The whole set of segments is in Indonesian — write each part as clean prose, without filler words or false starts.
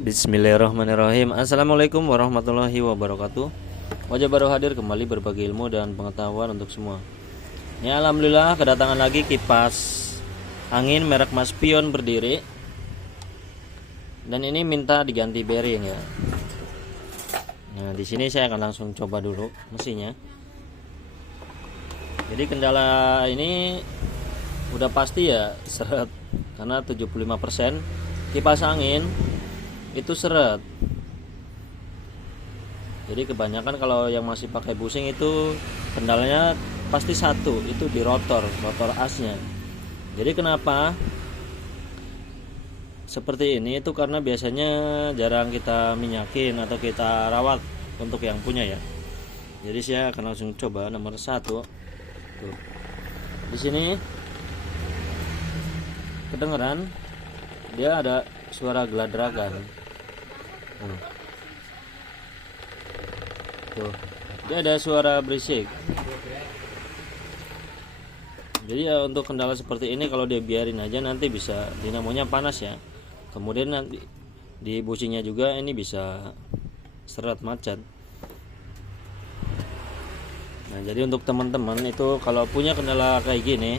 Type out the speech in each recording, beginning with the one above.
Bismillahirrahmanirrahim. Assalamualaikum warahmatullahi wabarakatuh. Wajah baru hadir kembali berbagi ilmu dan pengetahuan untuk semua. Ya, alhamdulillah kedatangan lagi kipas angin merek Mas Pion berdiri. Dan ini minta diganti bearing ya. Nah, di sini saya akan langsung coba dulu mesinnya. Jadi kendala ini udah pasti ya seret, karena 75% kipas angin itu seret. Jadi kebanyakan kalau yang masih pakai busing itu kendalanya pasti satu, itu di rotor asnya. Jadi kenapa seperti ini itu karena biasanya jarang kita minyakin atau kita rawat untuk yang punya ya. Jadi saya akan langsung coba nomor 1. Tuh. Di sini kedengeran dia ada suara geladragan. Tuh, dia ada suara berisik. Jadi ya untuk kendala seperti ini kalau dia biarin aja nanti bisa dinamonya panas ya. Kemudian nanti di businya juga ini bisa seret macet. Nah, jadi untuk teman-teman itu kalau punya kendala kayak gini,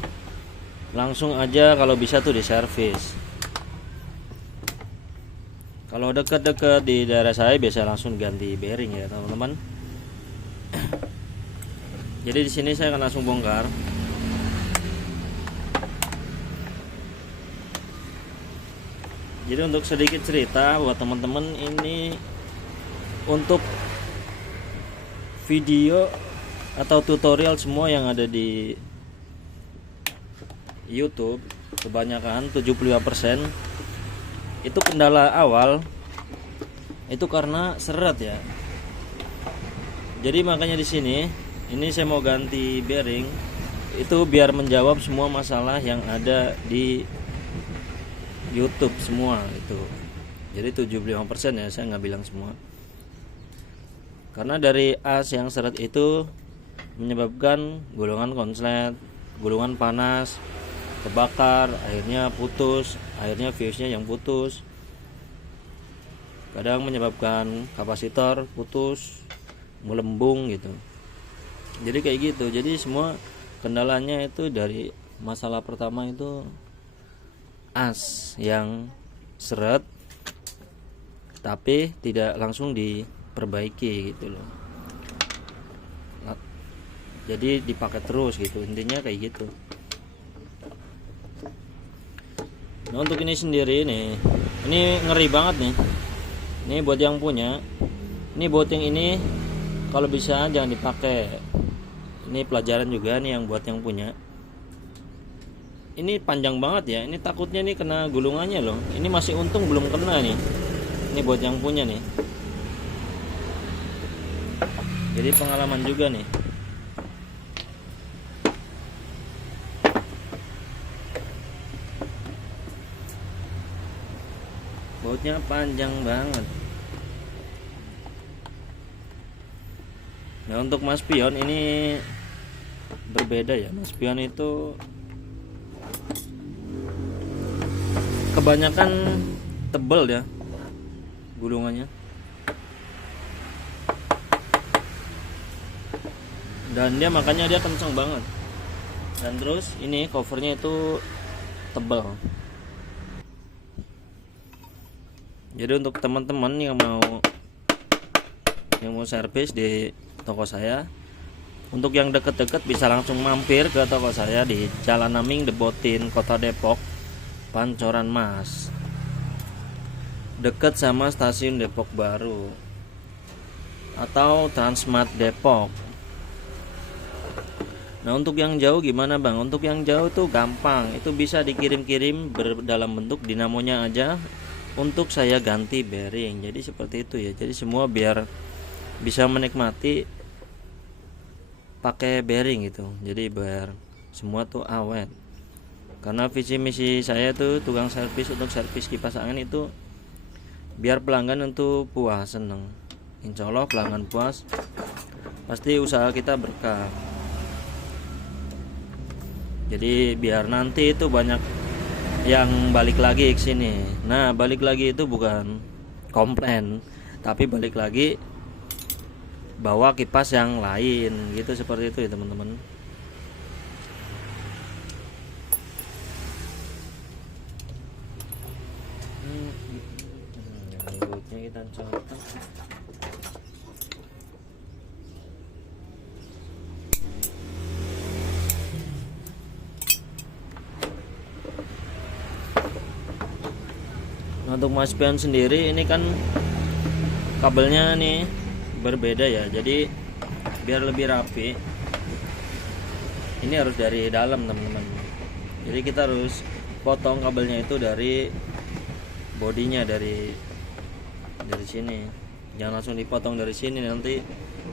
langsung aja kalau bisa tuh diservis. Kalau dekat-dekat di daerah saya biasa langsung ganti bearing ya teman-teman. Jadi di sini saya akan langsung bongkar. Jadi untuk sedikit cerita buat teman-teman, ini untuk video atau tutorial semua yang ada di YouTube kebanyakan 75% itu kendala awal itu karena seret ya. Jadi makanya di sini ini saya mau ganti bearing itu biar menjawab semua masalah yang ada di YouTube semua itu. Jadi 75% ya, saya nggak bilang semua. Karena dari as yang seret itu menyebabkan gulungan konslet, gulungan panas, kebakar, akhirnya putus, akhirnya fuse-nya yang putus. Kadang menyebabkan kapasitor putus, melembung gitu. Jadi kayak gitu. Jadi semua kendalanya itu dari masalah pertama itu as yang seret tapi tidak langsung diperbaiki gitu loh. Jadi dipakai terus gitu, intinya kayak gitu. Nah, untuk ini sendiri nih, ini ngeri banget nih. Ini buat yang punya. Ini buat yang ini kalau bisa jangan dipakai. Ini pelajaran juga nih yang buat yang punya. Ini panjang banget ya. Ini takutnya nih kena gulungannya loh. Ini masih untung belum kena nih. Ini buat yang punya nih. Jadi pengalaman juga nih. Bautnya panjang banget. Nah, untuk Mas Pion ini berbeda ya. Mas Pion itu kebanyakan tebel ya gulungannya. Dan dia makanya dia kenceng banget. Dan terus ini covernya itu tebal. Jadi untuk teman-teman yang mau servis di toko saya, untuk yang deket-deket bisa langsung mampir ke toko saya di Jalan Naming Debotin, Kota Depok, Pancoran Mas, deket sama stasiun Depok Baru atau Transmart Depok. Nah, untuk yang jauh gimana bang? Untuk yang jauh tuh gampang, itu bisa dikirim-kirim dalam bentuk dinamonya aja untuk saya ganti bearing. Jadi seperti itu ya. Jadi semua biar bisa menikmati pakai bearing gitu. Jadi biar semua tuh awet. Karena visi misi saya tuh tukang servis untuk servis kipas angin itu biar pelanggan untuk puas, seneng. Insya Allah pelanggan puas, pasti usaha kita berkah. Jadi biar nanti itu banyak yang balik lagi ke sini. Nah, balik lagi itu bukan komplain, tapi balik lagi bawa kipas yang lain gitu, seperti itu ya teman-teman. Bautnya kita copot. Nah, untuk mas spion sendiri ini kan kabelnya nih berbeda ya, jadi biar lebih rapi ini harus dari dalam teman-teman. Jadi kita harus potong kabelnya itu dari bodinya, dari sini, jangan langsung dipotong dari sini, nanti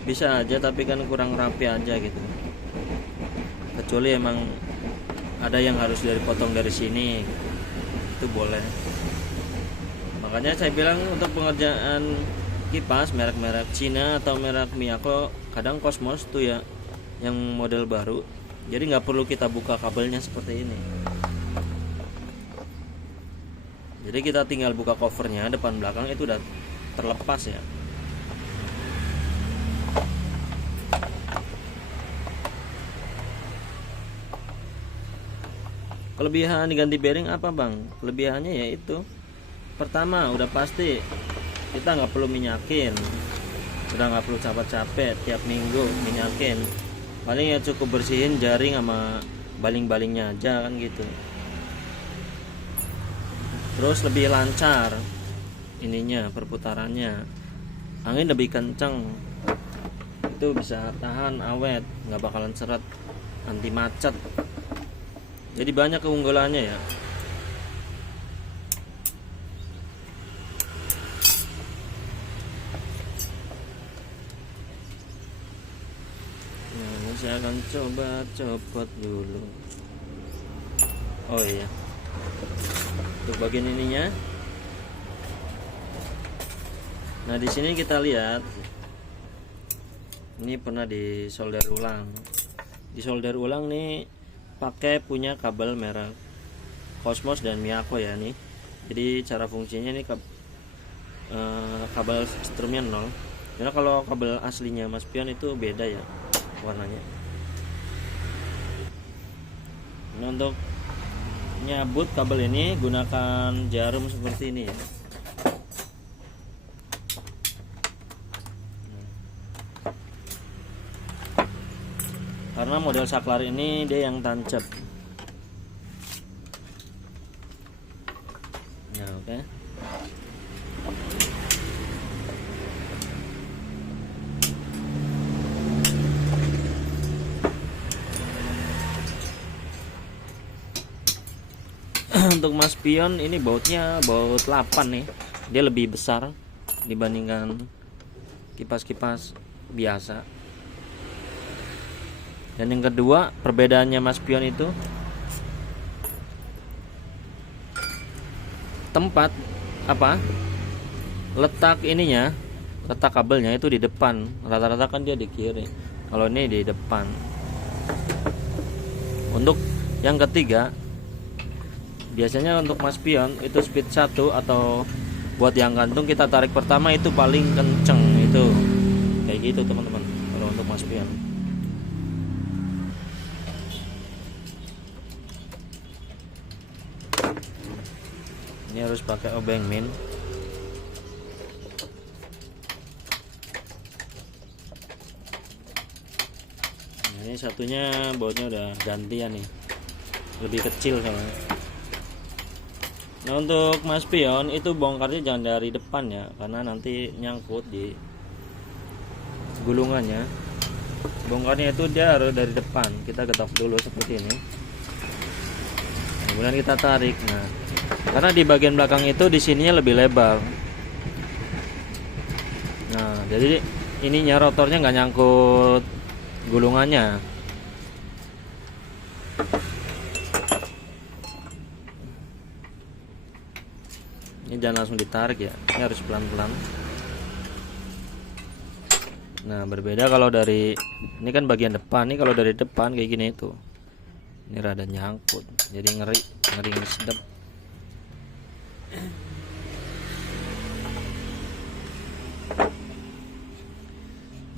bisa aja tapi kan kurang rapi aja gitu, kecuali emang ada yang harus dipotong dari sini itu boleh. Makanya saya bilang untuk pengerjaan kipas merek-merek Cina atau merek Miyako, kadang Cosmos tuh ya yang model baru, jadi nggak perlu kita buka kabelnya seperti ini. Jadi kita tinggal buka covernya, depan belakang itu udah terlepas ya. Kelebihan diganti bearing apa bang? Kelebihannya yaitu pertama udah pasti kita nggak perlu minyakin, udah nggak perlu capek-capek tiap minggu minyakin, paling ya cukup bersihin jaring sama baling-balingnya aja kan gitu. Terus lebih lancar ininya, perputarannya, angin lebih kencang, itu bisa tahan awet, nggak bakalan seret, anti macet, jadi banyak keunggulannya ya. Nah, saya akan coba copot dulu. Oh iya, untuk bagian ininya. Nah di sini kita lihat ini pernah disolder ulang. Disolder ulang nih pakai punya kabel merek Cosmos dan Miyako ya nih. Jadi cara fungsinya nih kabel strumnya 0. Karena kalau kabel aslinya mas pion itu beda ya warnanya. Nah untuk nyabut kabel ini gunakan jarum seperti ini ya. Karena model saklar ini dia yang tancap. Nah oke. Untuk mas pion ini bautnya baut 8 nih, dia lebih besar dibandingkan kipas-kipas biasa. Dan yang kedua perbedaannya mas pion itu tempat letak ininya, letak kabelnya itu di depan. Rata-rata kan dia di kiri, kalau ini di depan. Untuk yang ketiga, biasanya untuk mas pion itu speed 1 atau buat yang gantung kita tarik pertama itu paling kenceng, itu kayak gitu teman-teman kalau untuk mas pion. Ini harus pakai obeng min. Nah, ini satunya bautnya udah gantian nih, lebih kecil soalnya. Nah untuk mas pion itu bongkarnya jangan dari depan ya, karena nanti nyangkut di gulungannya. Bongkarnya itu dia harus dari depan, kita getok dulu seperti ini, kemudian kita tarik. Nah karena di bagian belakang itu di sininya lebih lebar. Nah jadi ininya rotornya nggak nyangkut gulungannya. Ini jangan langsung ditarik ya, ini harus pelan-pelan. Nah berbeda kalau dari ini kan bagian depan, nih kalau dari depan kayak gini itu ini rada nyangkut, jadi ngeri sedap.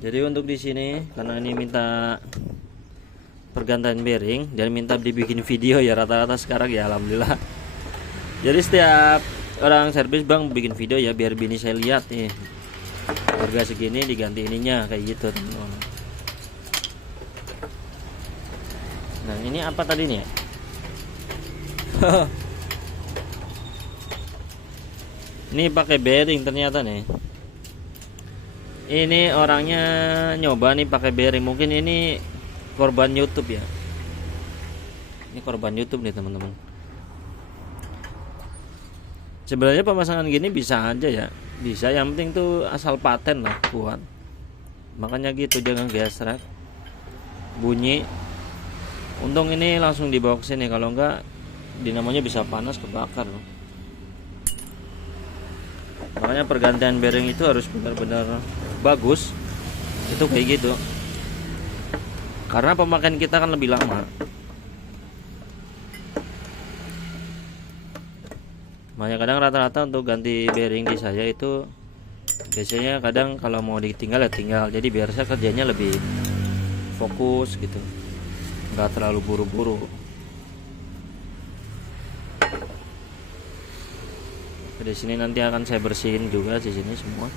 Jadi untuk di sini karena ini minta pergantian bearing dan minta dibikin video ya, rata-rata sekarang ya alhamdulillah. Jadi setiap orang servis bang bikin video ya biar bini saya lihat nih harga segini diganti ininya kayak gitu teman-teman. Nah ini apa tadi nih ya? Ini pakai bearing ternyata nih. Ini orangnya nyoba nih pakai bearing, mungkin ini korban YouTube ya. Ini korban YouTube nih teman-teman. Sebenarnya pemasangan gini bisa aja ya, bisa. Yang penting tuh asal paten lah kuat. Makanya gitu jangan gesrek, bunyi. Untung ini langsung dibawa ke sini, kalau enggak dinamanya bisa panas kebakar loh. Makanya pergantian bearing itu harus benar-benar bagus. Itu kayak gitu. Karena pemakaian kita kan lebih lama. Makanya kadang rata-rata untuk ganti bearing di saya itu biasanya kadang kalau mau ditinggal ya tinggal. Jadi biar saya kerjanya lebih fokus gitu. Enggak terlalu buru-buru. Di sini nanti akan saya bersihin juga di sini semua.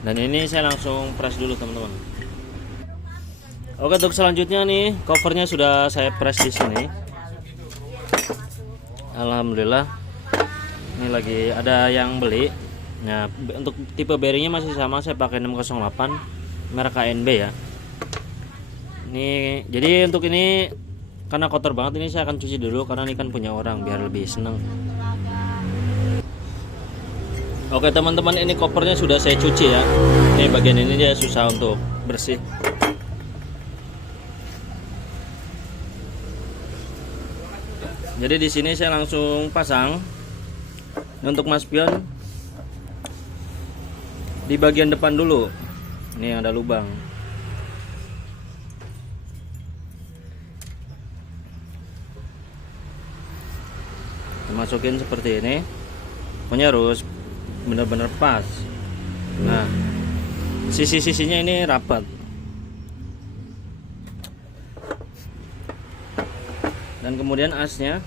Dan ini saya langsung press dulu teman-teman. Oke, untuk selanjutnya nih covernya sudah saya press di sini. Alhamdulillah. Ini lagi ada yang beli. Nah, untuk tipe bearingnya masih sama, saya pakai 608 merek KNB ya. Ini jadi untuk ini karena kotor banget, ini saya akan cuci dulu karena ini kan punya orang biar lebih seneng. Oke teman-teman, ini kopernya sudah saya cuci ya. Ini bagian ini dia susah untuk bersih. Jadi di sini saya langsung pasang. Untuk mas pion di bagian depan dulu. Ini ada lubang. Masukin seperti ini. Pokoknya harus benar-benar pas. Nah, sisi-sisinya ini rapat. Dan kemudian asnya,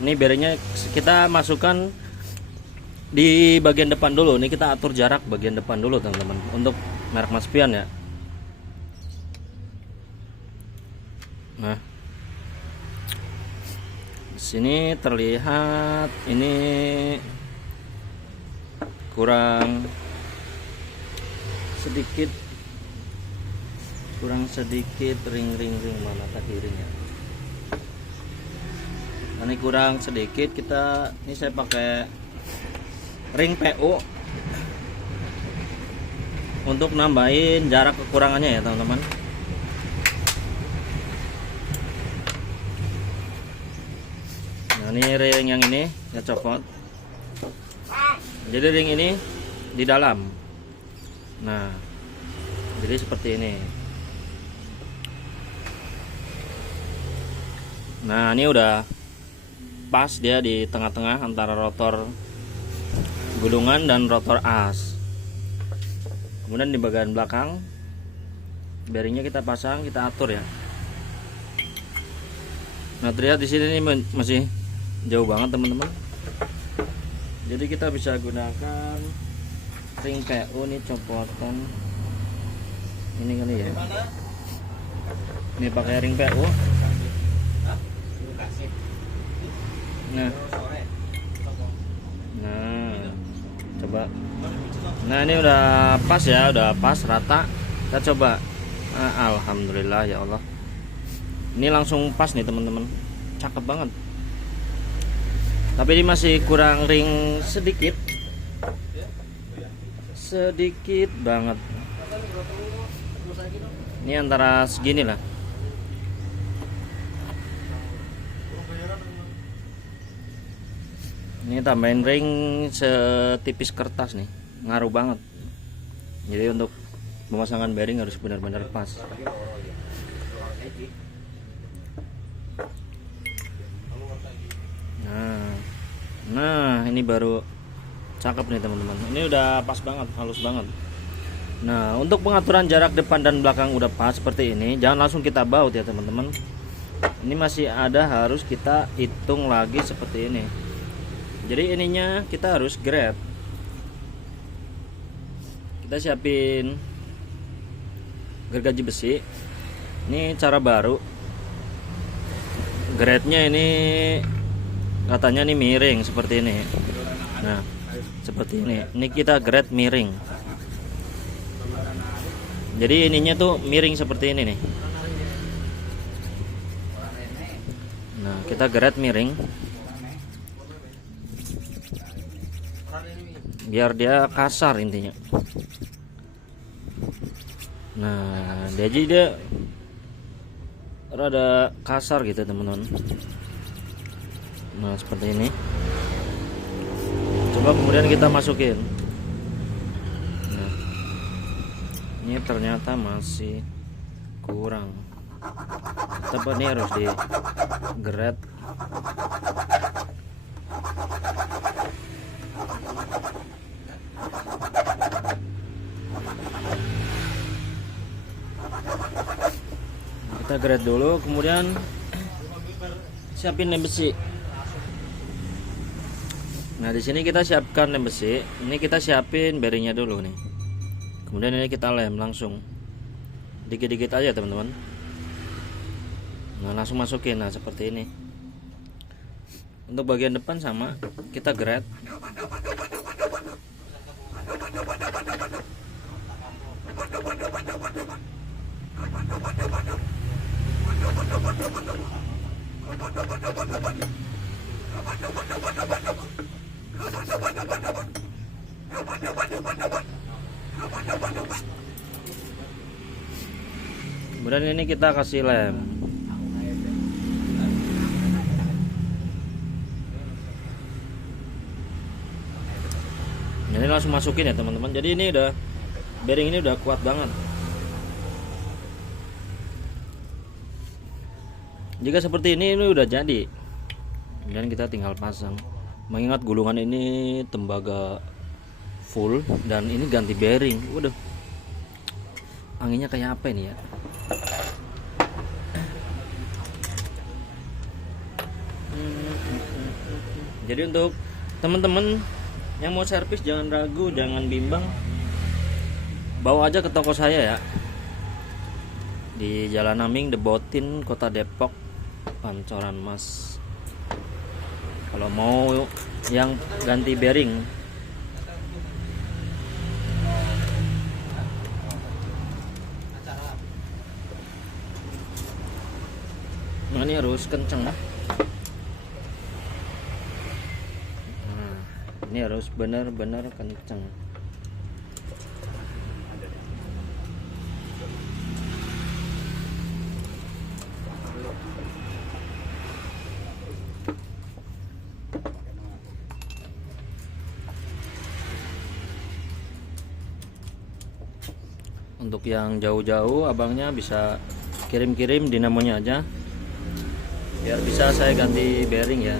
ini bearingnya kita masukkan di bagian depan dulu. Ini kita atur jarak bagian depan dulu teman-teman. Untuk merek mas pion ya. Nah, sini terlihat ini kurang sedikit ring mana tadi ringnya. Ini kurang sedikit, ini saya pakai ring PU untuk nambahin jarak kekurangannya ya teman-teman. Nah, ini ring yang ini ya copot. Jadi ring ini di dalam. Nah, jadi seperti ini. Nah, ini udah pas dia di tengah-tengah antara rotor gulungan dan rotor as. Kemudian di bagian belakang bearingnya kita pasang, kita atur ya. Nah, terlihat di sini ini masih jauh banget teman-teman. Jadi kita bisa gunakan ring PU nih, copotan ini kali ya. Ini pakai ring PU. Nah, coba. Nah, ini udah pas ya, udah pas rata. Kita coba. Alhamdulillah ya Allah. Ini langsung pas nih teman-teman. Cakep banget. Tapi ini masih kurang ring sedikit banget. Ini antara segini lah. Ini tambahin ring setipis kertas nih, ngaruh banget. Jadi untuk pemasangan bearing harus benar-benar pas. Nah, ini baru Cakep nih teman-teman. Ini udah pas banget, halus banget. Nah, untuk pengaturan jarak depan dan belakang udah pas seperti ini. Jangan langsung kita baut ya teman-teman. Ini masih ada, harus kita hitung lagi seperti ini. Jadi ininya kita harus grab. Kita siapin gergaji besi. Ini cara baru. Grade-nya ini katanya nih miring seperti ini. Nah, seperti ini. Ini kita grade miring. Jadi ininya tuh miring seperti ini nih. Nah, kita grade miring biar dia kasar intinya. Nah, jadi dia rada kasar gitu teman-teman. Nah, seperti ini. Coba kemudian kita masukin. Nah, ini ternyata masih kurang. Tapi ini harus di grade. Kita grade dulu, kemudian siapin lem besi. Nah, di sini kita siapkan lem besi. Ini kita siapin bearingnya dulu nih. Kemudian ini kita lem langsung. Dikit-dikit aja, teman-teman. Nah, langsung masukin. Nah, seperti ini. Untuk bagian depan sama, kita grade. Kemudian ini kita kasih lem. Ini langsung masukin ya teman-teman. Jadi ini udah bearing ini udah kuat banget. Jika seperti ini udah jadi. Kemudian kita tinggal pasang. Mengingat gulungan ini tembaga full dan ini ganti bearing. Waduh. Anginnya kayak apa ini ya? Jadi untuk teman-teman yang mau servis jangan ragu, jangan bimbang. Bawa aja ke toko saya ya. Di Jalan Aming, Debotin, Kota Depok, Pancoran Mas. Kalau mau yang ganti bearing. Nah, ini harus kenceng. Nah, ini harus benar-benar kenceng. Untuk yang jauh-jauh abangnya bisa kirim-kirim dinamonya aja biar bisa saya ganti bearing ya.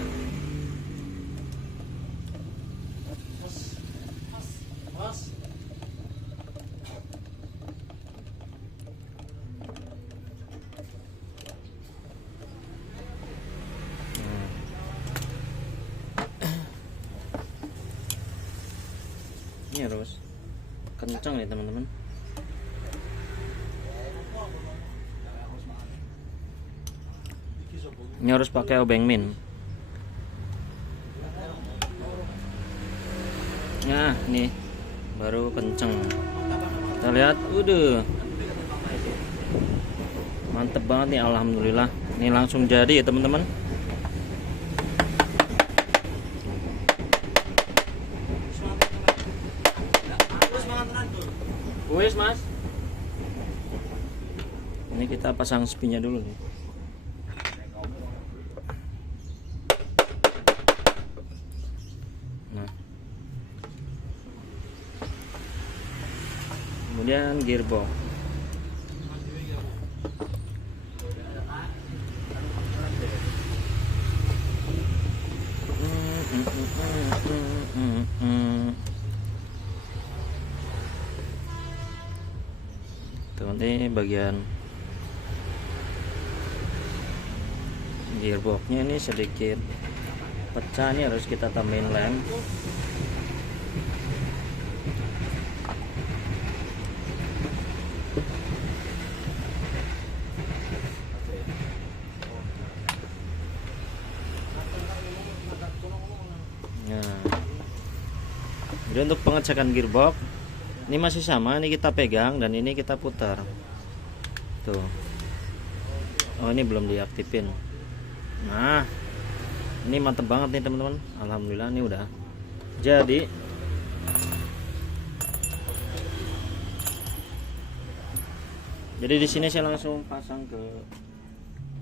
Ini harus kencang ya teman-teman. Ini harus pakai obeng min. Nah, nih baru kenceng. Kita lihat, udah mantep banget nih, alhamdulillah. Ini langsung jadi ya teman-teman. Wes mas. Ini kita pasang spinnya dulu nih. Nah, kemudian gearbox. nanti bagian gearboxnya ini sedikit pecah, ini harus kita tambahin lem. Nah, jadi untuk pengecekan gearbox ini masih sama, ini kita pegang dan ini kita putar tuh. Oh, ini belum diaktifin. Nah, ini mantep banget nih teman-teman, alhamdulillah ini udah jadi. Jadi di sini saya langsung pasang ke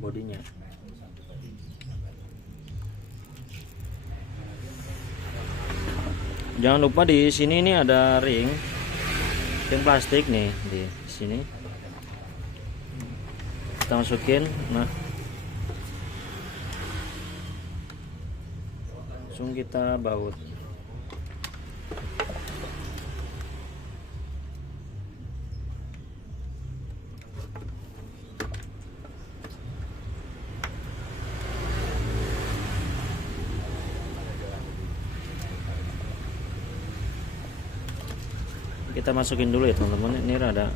bodinya. Jangan lupa di sini ini ada ring plastik nih di sini. Kita masukin, nah langsung kita baut. Kita masukin dulu ya teman-teman, ini rada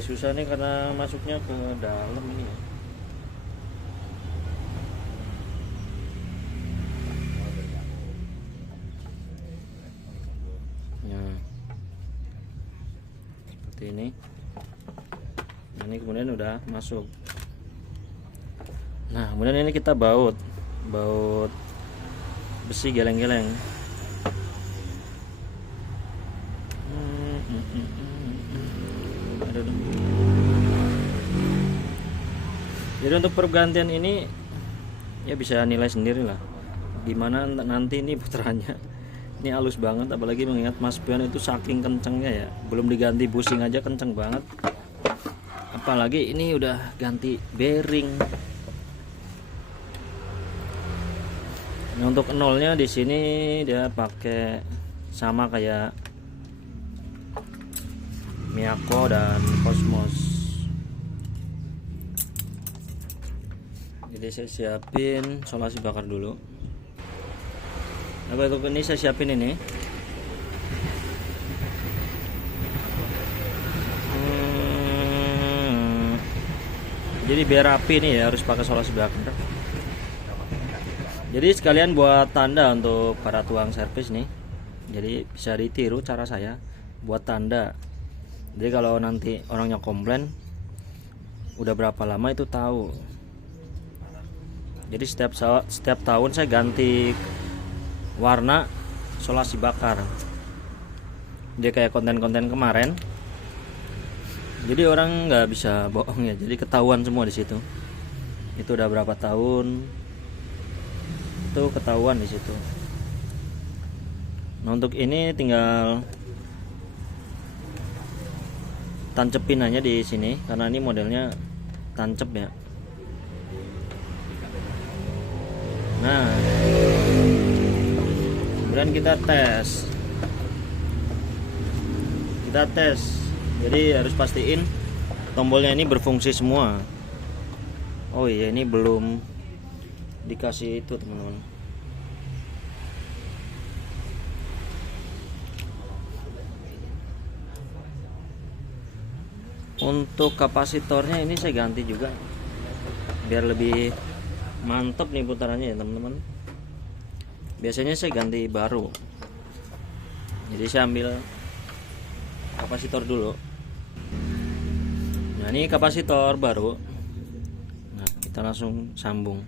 susah nih karena masuknya ke dalam ini ya. Nah, seperti ini. Nah, ini kemudian udah masuk. Nah, kemudian ini kita baut besi geleng-geleng. Jadi untuk pergantian ini ya bisa nilai sendiri lah gimana nanti ini putarannya. Ini halus banget, apalagi mengingat mas pion itu saking kencengnya ya, belum diganti bushing aja kenceng banget, apalagi ini udah ganti bearing. Nah, untuk nolnya di sini dia pakai sama kayak Miyako dan Cosmos. Jadi saya siapin solasi bakar dulu. Nah, untuk ini saya siapin ini. Jadi biar rapi nih ya, harus pakai solasi bakar. Jadi sekalian buat tanda untuk para tukang servis nih. Jadi bisa ditiru cara saya buat tanda. Jadi kalau nanti orangnya komplain udah berapa lama itu tahu. Jadi setiap tahun saya ganti warna solasi bakar. Dia kayak konten-konten kemarin. Jadi orang nggak bisa bohong ya. Jadi ketahuan semua di situ. Itu udah berapa tahun? Itu ketahuan di situ. Nah, untuk ini tinggal tancepin aja di sini karena ini modelnya tancep ya. Nah, kemudian kita tes. Jadi harus pastiin tombolnya ini berfungsi semua. Oh iya, ini belum dikasih itu teman-teman. Untuk kapasitornya ini saya ganti juga biar lebih mantap nih putarannya ya teman-teman. Biasanya saya ganti baru, jadi saya ambil kapasitor dulu. Nah, ini kapasitor baru. Nah, kita langsung sambung.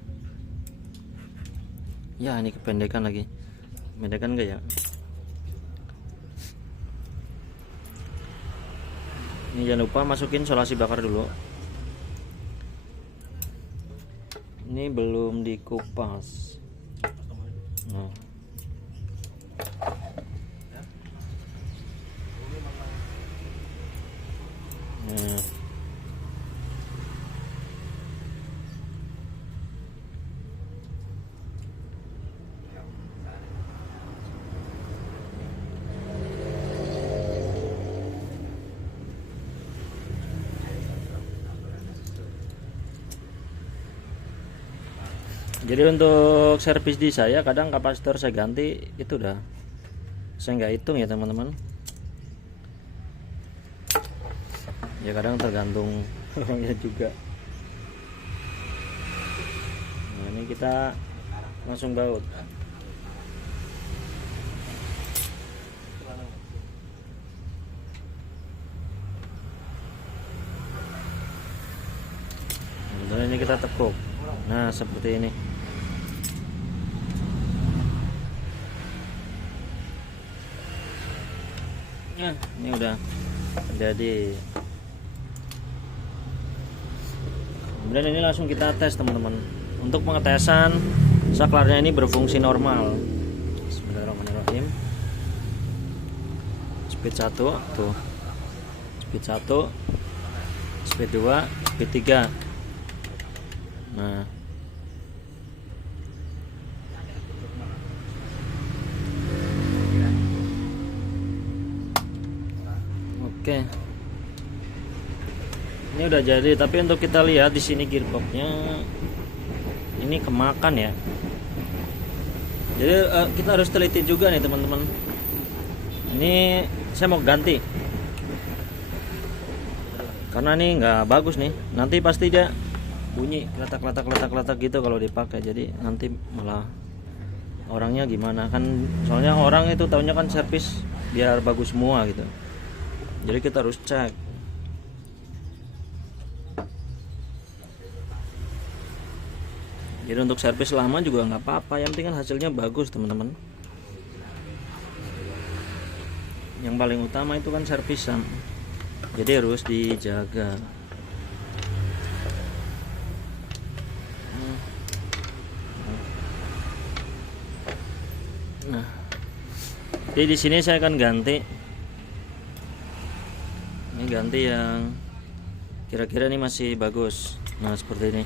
Ya, ini kependekan lagi. Kependekan enggak ya? Ini jangan lupa masukin solasi bakar dulu. Ini belum dikupas. Nah. Jadi untuk servis di saya kadang kapasitor saya ganti itu udah saya nggak hitung ya teman-teman. Ya kadang tergantung orangnya juga. Nah ini kita langsung baut. Kemudian ini kita tekuk. Nah seperti ini. Nah ini udah jadi. Kemudian ini langsung kita tes teman-teman. Untuk pengetesan saklarnya ini berfungsi normal. Bismillahirrahmanirrahim. Speed 1 tuh. Speed 1, speed 2, speed 3. Nah. Oke. Ini udah jadi, tapi untuk kita lihat di sini gearboxnya ini kemakan ya. Jadi kita harus teliti juga nih teman-teman. Ini saya mau ganti karena ini nggak bagus nih. Nanti pasti dia bunyi letak gitu kalau dipakai. Jadi nanti malah orangnya gimana kan? Soalnya orang itu taunya kan servis biar bagus semua gitu. Jadi kita harus cek. Jadi untuk servis lama juga nggak apa-apa, yang penting kan hasilnya bagus teman-teman. Yang paling utama itu kan servisan, jadi harus dijaga. Nah, jadi di sini saya akan ganti. Ini ganti yang kira-kira ini masih bagus. Nah seperti ini.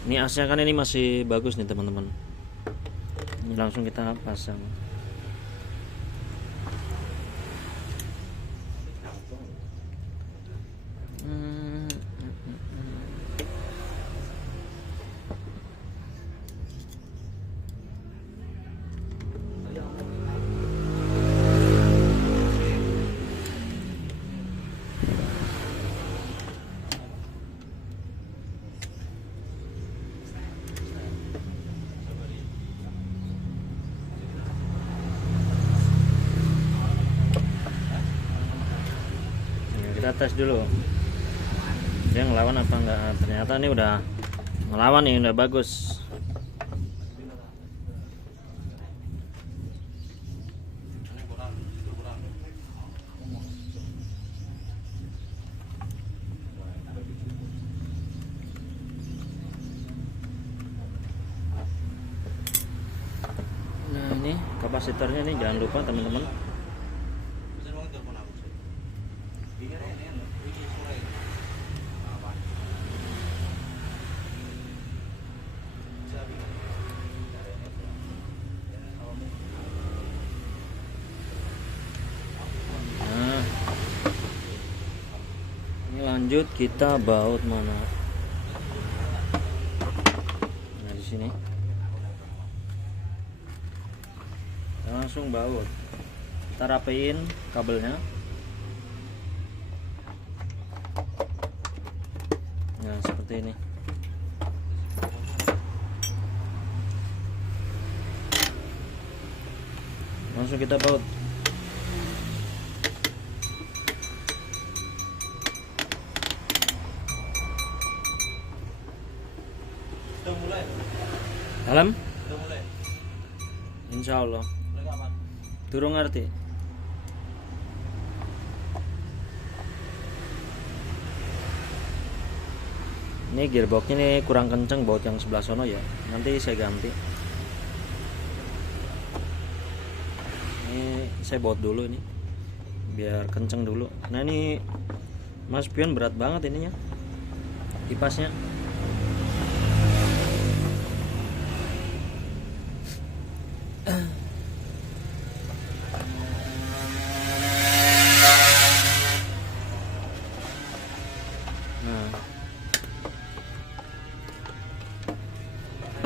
Ini asnya kan ini masih bagus nih teman-teman. Ini langsung kita pasang. Kita tes dulu dia ngelawan apa enggak. Ternyata ini udah ngelawan nih, udah bagus. Nah ini kapasitornya nih, jangan lupa teman-teman. Lanjut kita baut mana? Nah di sini kita langsung baut. Kita rapiin kabelnya. Nah seperti ini. Langsung kita baut. Dalam? Insya Allah. Durung ngerti. Ini gearboxnya nih kurang kenceng, baut yang sebelah sono ya. Nanti saya ganti. Ini saya baut dulu ini, biar kenceng dulu. Nah ini Mas Pion berat banget ininya, kipasnya.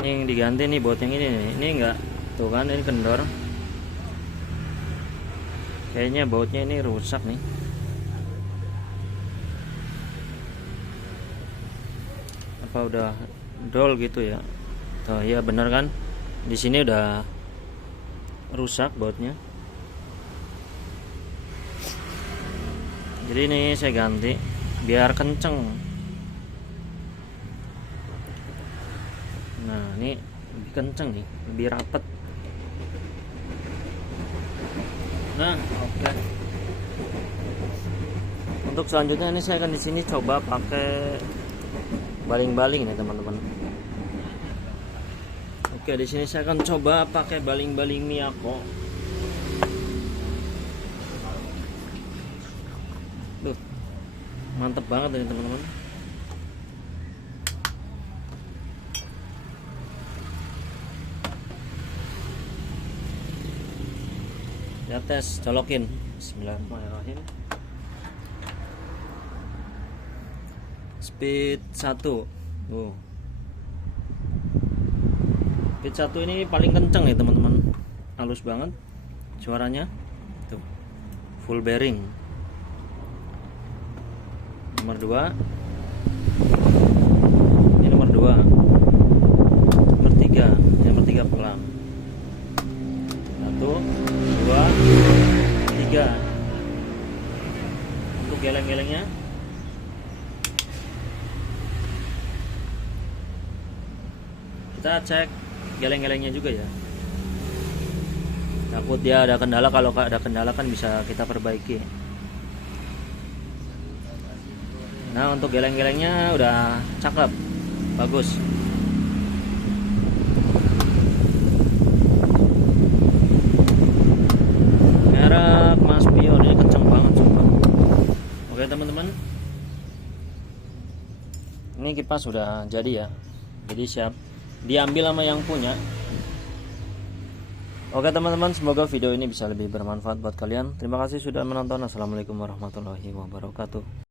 Ini yang diganti nih baut yang ini nih. Ini enggak, tuh kan ini kendor. Kayaknya bautnya ini rusak nih. Apa udah dol gitu ya? Oh iya bener kan? Di sini udah rusak bautnya. Jadi ini saya ganti biar kenceng. Nah ini lebih kenceng nih, lebih rapet. Nah oke. Untuk selanjutnya ini saya akan di sini coba pakai baling-baling nih teman-teman. Oke, di sini saya akan coba pakai baling-baling Miyako. Tuh, mantep banget ini teman-teman. Ya tes, colokin. Bismillahirrahmanirrahim. Speed 1. Tuh. Speed 1 ini paling kenceng ya teman-teman. Halus banget suaranya. Tuh. Full bearing. Nomor 2. Ini nomor 2. Nomor 3. Ini nomor 3 pelan. 1, 2, 3. Untuk geleng-gelengnya kita cek geleng-gelengnya juga ya. Takut dia ada kendala, kalau ada kendala kan bisa kita perbaiki. Nah untuk geleng-gelengnya udah cakep, bagus. Merek Mas Pion ini kenceng banget sumpah. Oke teman-teman, ini kipas sudah jadi ya, jadi siap diambil sama yang punya. Oke teman-teman, semoga video ini bisa lebih bermanfaat buat kalian. Terima kasih sudah menonton. Assalamualaikum warahmatullahi wabarakatuh.